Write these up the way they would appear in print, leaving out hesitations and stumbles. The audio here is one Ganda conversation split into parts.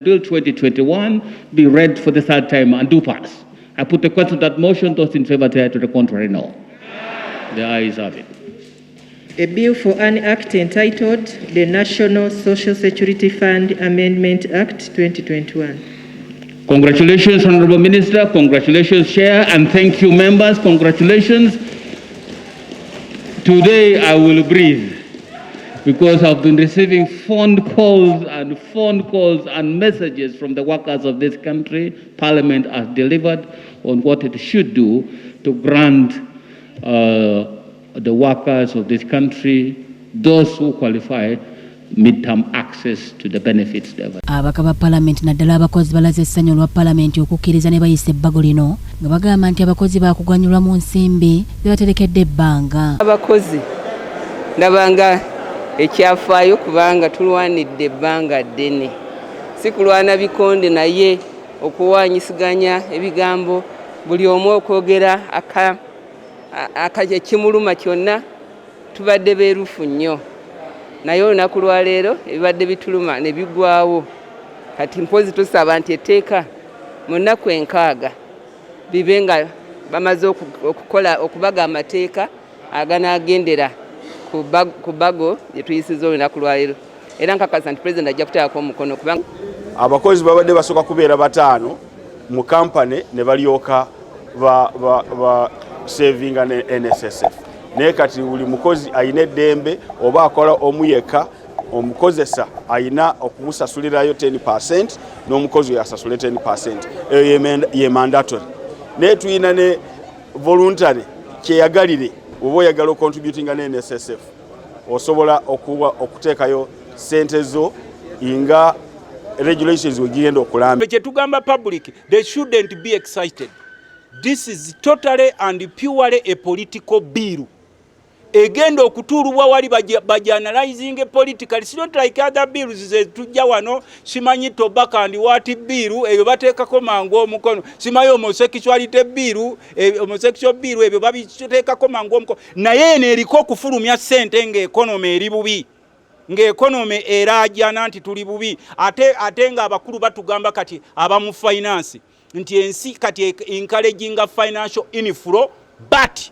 Bill 2021 be read for the third time and do pass. I put the question that motion. Those in favor say to the contrary, no. The ayes have it. A bill for an act entitled the National Social Security Fund Amendment Act 2021. Congratulations, Honorable Minister. Congratulations, Chair, and thank you, members. Congratulations. Today I will breathe, because I've been receiving phone calls and messages from the workers of this country. Parliament has delivered on what it should do to grant the workers of this country, those who qualify, mid-term access to the benefits. Ababaka ba Parliament naddala abakozi balaze essanyu lwa Parliament okukkiriza ne bayisa ebbago lino nga bagamba nti abakozi bakuganyulwa mu nsimbi bebaterekedde ebbanga. Abakozi ndabanga ekyafaayo kubanga tulwanidde ebbanga ddene, si kulwana bikonde naye okuwanyisiganya ebigambo, buli omu okwogera ekimuluma kyonna. Tubadde beerufu nnyo, naye olunaku lwa leero ebibadde bituluma ne bigwawo. Kati mpozi tusaba nti etteeka mu nnaku 6 bibe nga bamaze okubaga amateeka aganaagendera ku bago gye tuyisiza olunaku lwa leero, era nkakasa nti Pulezidenti ajja kuteekako omukono. Kubanga abakozi babadde basooka kubeera 5 mu kampani ne balyoka ba savinga ne NSSF, naye kati buli mukozi ayina eddembe oba akola omuyeka omukozesa ayina okumusasulirayo 10% n'omukozi yasasule 10%. Eyo ye mandatory. Naye tuyina ne voluntary kyeyagalire. Oba oyagala okontributinga ne NSSF osobola okuteekayo sente zo nga regulations wegigenda okulamba. Kye tugamba public, they shouldn't be excited. This is totally and purely a political bill. Egenda okutulubwa wali bajanalizing politically. It's not like other bills tujja wano simanyi tobacco and what bill eyo bateekako mangu omukono, simanyi homosexuality bill homosexual bill ebyo babiteekako mangu omukono, naye eno eriko okufulumya ssente ng'ekonomi eri bubi, ng'ekonomi erajana nti tuli bubi. Ate nga abakulu batugamba kati abamu finance nti ensi kati encouraging financial inflow, but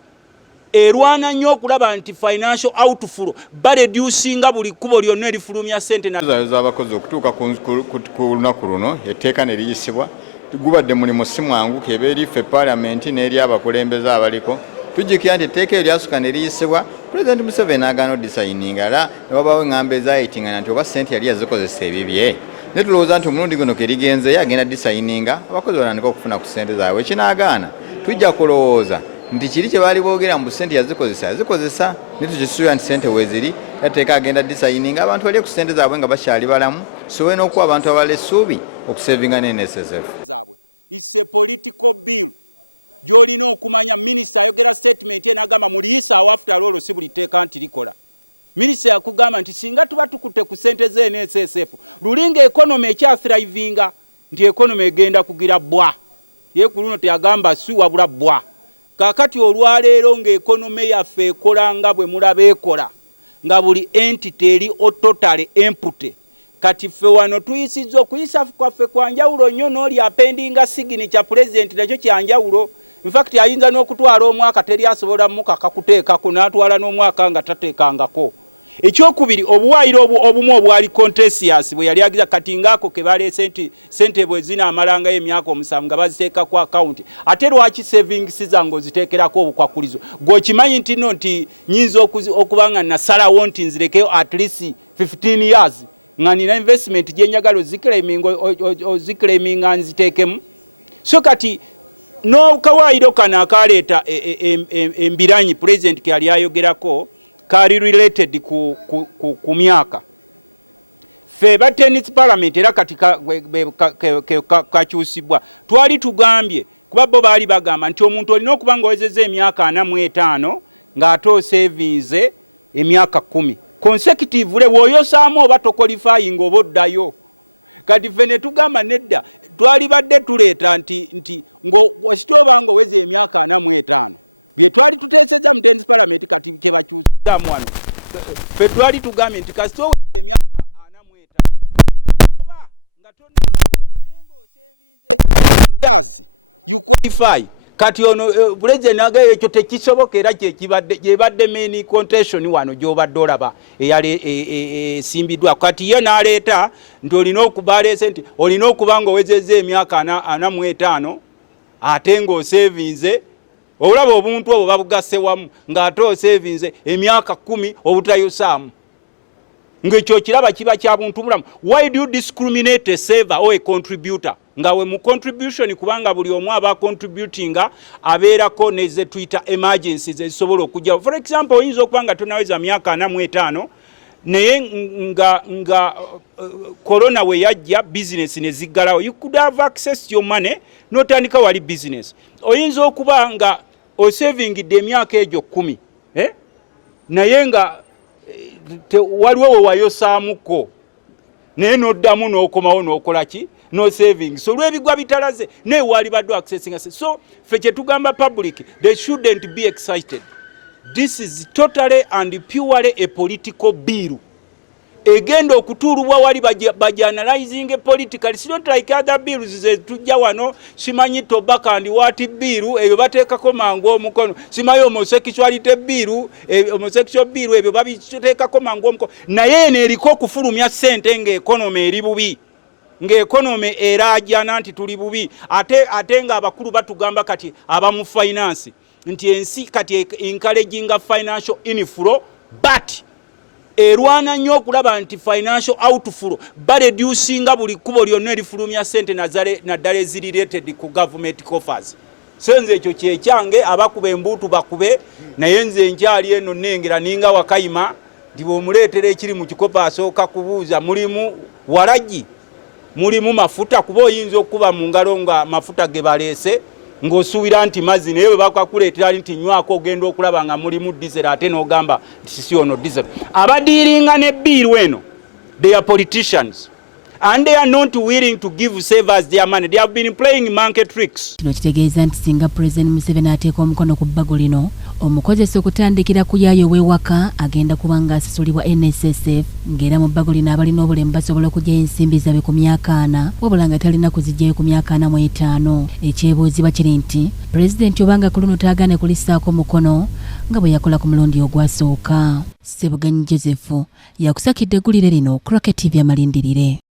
erwana nnyo okulaba nti financial outflow bareducinga buli kubo lyonna erifulumya ssente. Tuzayoza abakozi okutuuka ku lunaku luno etteeka ne liyisibwa, gubadde mulimu si mwangu keba eri ffe Parliament n'eri abakulembeze abaliko. Tujjukira nti etteeka eryasooka ne liyisibwa Pulezidenti Museveni n'agaana odisayininga, era ne wabaawo eŋŋambo ezayitingana nti oba ssente yali yazikozesa ebibye. Ne tulowooza nti omulundi guno ke ligenze agenda disayininga abakozi balandika okufuna ku ssente zaabwe. Ekinaagaana tujja kulowooza nti kiri kye baali boogera mu ssente yazikozesa, ne tukisuubira nti ssente weeziri yateeka agenda disayininga abantu bali ku ssente zaabwe nga bakyali balamu, sowe n'okuwa abantu abala essuubi okusevinga ne NSSF. It's a political bill. Gy'olina okumanya minisita ayogera statement n'agamba muliyisa awo after all si buli tteeka nti likola. Minisita yakugamba nti singa tuba tukutte ku ssente ze NSSF lulinga ekonomi ekyafirayivinga nti ekonomi egenda kugira bwa. Ye ku luno teyagamba si wabula bwa. Kakati olwaleero ng'ekonomi yaffe ekola nga bwe mulaba ekola, nga buli entity eri totally empty. Kati ffe wano tuyisizza okuyisa kwaffe kwa njawulo nnyo, n'oli apendinga signature President nakyo kyanjawulo. In fact ayinza n'okutwala omwaka teri asobola mukaka kuteekako, n'atwala n'omwaka nga tateekangako. Ekyokubiri, obuwaayiro obumu obwali contentious bwe yali agiza kati ngaako ke baleese nti ssente bwe zinaamalanga emyaka 7 nga baziteeka ku account, ate lwaki savings zange oziteekerako obukwakulizo? Gwokimanyi nti no nti nyinza okuba nga nasalawo nti nzirekeyo at least 15 years nga nina investment gye njagala oziclaiminga nziteekemu. So kati n'okawaayiro kano akaleeta embiranyi President ke yali ayogerako kali related ku myaka. Ffe ba tennis Parliament era kati kakyusibwa. Twali tugambye kuba bo baali bagamba nti omuntu olina okuba ng'owezezza emyaka 45 ng'ate osevinze emyaka 10 consecutively bw'oyosaamu oba toqualifying oba oddayo. Kati ffe ne tugamba nedda twali badde tuleeta nti ng'ositooba ng'oweze emyaka 45 bye twali tuteesezza mu tennis Parliament kati ke bakyusizaamu wano. Ffe twali tugambye nti kasita oweze emyaka 45 oba nga tonna yes you qualify kati ono president agaye ekyo tekisoboka era kyebadde main contention wano gyobadde olaba eyali simbidwa kati ye n'aleeta nti olina okubalese nti olina okuba nga owezezza emyaka 45 ate ng'osevinze olaba obuntu obwo babugase wamu ng'ate osevinze emyaka 10 obutayosaamu ng'ekyo kiraba kiba kya buntu bulamu. Why do you discriminate a saver or a contributor? Nga we mu contribution kubanga buli omu aba contributinga abeerako neze tuyita emergencies ezisobola okujja. For example oyinza okuba nga tonaweza myaka 45 naye nga corona we yajja business ne ziggalawo. You could have access to your money n'otandika wali business. Oyinza okuba nga osavingidde emyaka egyo 10 naye nga waliwo wayosaamuko naye n'oddamu n'okomawo n'okola ki no savings so lwebigwa bitalaze naye wali badde accessing us. So ffe kye tugamba public they shouldn't be excited. This is totally and purely a political bill egenda okutuulubwa wali bajanalizing politically. It's not like other bills ze tujja wano simanyi tobacco and what bill ebyo bateekako mangu omukono simanyi homosexuality bill homosexual bill ebyo babiteekako mangu omukono naye eno eriko okufulumya ssente ng'ekonomi eri bubi ng'ekonomi eraajana nti tuli bubi ate nga abakulu batugamba kati abamu finance nti ensi kati encouraging financial inflow but erwana nnyo okulaba nti financial outflow bareducinga buli kubo lyonna erifulumya ssente naddala ezirelated ku government coffers. So nze ekyo kyekyange abakuba embuutu bakube naye nze nkyali eno nnengera ninga wakayima nti bw'omuleetera ekiri mu kikopo asooka kubuuza mulimu walagi mulimu mafuta kuba oyinza okuba mu ngalo nga mafuta ge baleese ng'osuubira nti mazzi naye bwe bakakuleetera nti nywako ogenda okulaba nga mulimu diesel ate n'ogamba nti sisi ono diesel. Abadiiringa ne biiru eno they are politicians and they are not willing to give savers their money. They have been playing monkey tricks. Kino kitegeeza nti singa President Museveni ateeka omukono ku bbago lino omukozesa okutandikira ku yaayo w'ewaka agenda kuba nga asasulibwa NSSF ng'era mu bbago lino abalina obulemu basobola okuggyayo ensimbi zaabwe ku myaka 4 wabula nga talina kuziggyayo ku myaka 45. Ekyebuuzibwa kiri nti Pulezidenti obanga ku luno taagaane kulissaako mukono nga bwe yakola ku mulundi ogwasooka. Ssebuganyi Joseph yakusakidde eggulire lino Crockett TV amalindirire.